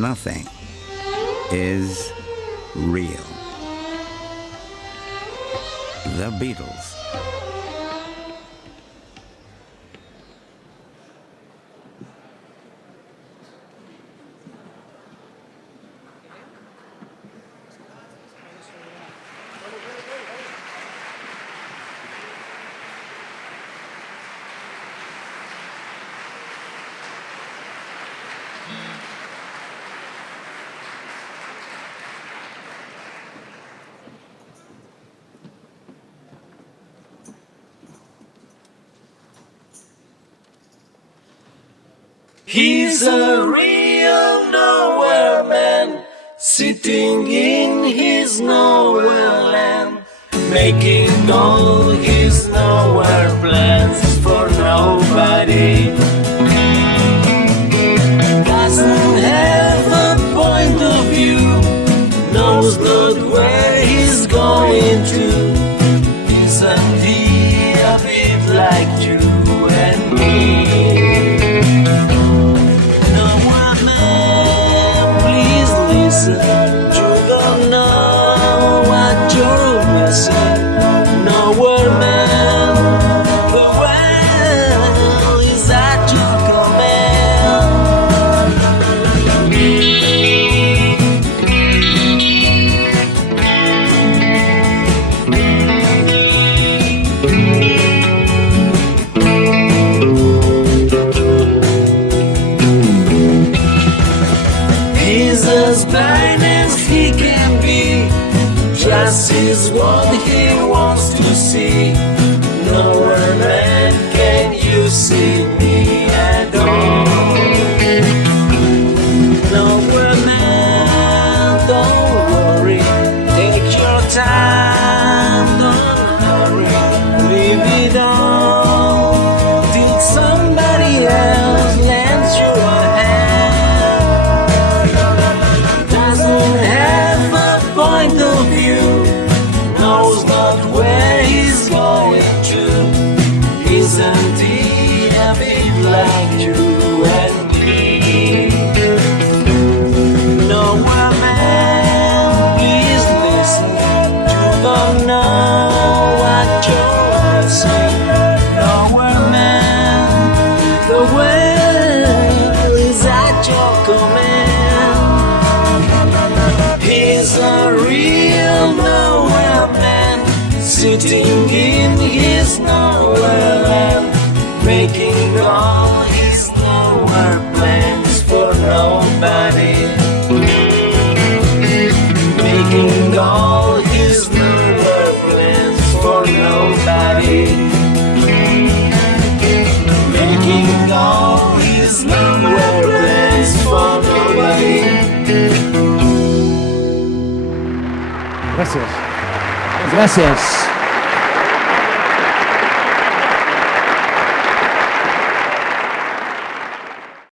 nothing is real. The Beatles. He's a real nowhere man, sitting in his nowhere land, making all his nowhere plans for nobody. Doesn't have a point of view, knows not where he's going to. Isn't he a bit like you and me? You don't know what you're missing. Nowhere man, the well is at your He's as blind as he can be, just is what he wants to see. Nowhere man can you see me at all. Nowhere man, don't worry, take your time, don't hurry, leave it all till somebody else lends you a point of view, knows not where he's going to. Isn't he a bit like you and me? Nowhere man, please listen. You don't know what you're missing. Nowhere man, the well is at your command. He's a real nowhere man, sitting in his nowhere land, making all his nowhere plans for nobody. Making all his nowhere plans for nobody. Making all his nowhere plans for nobody. Gracias. Gracias.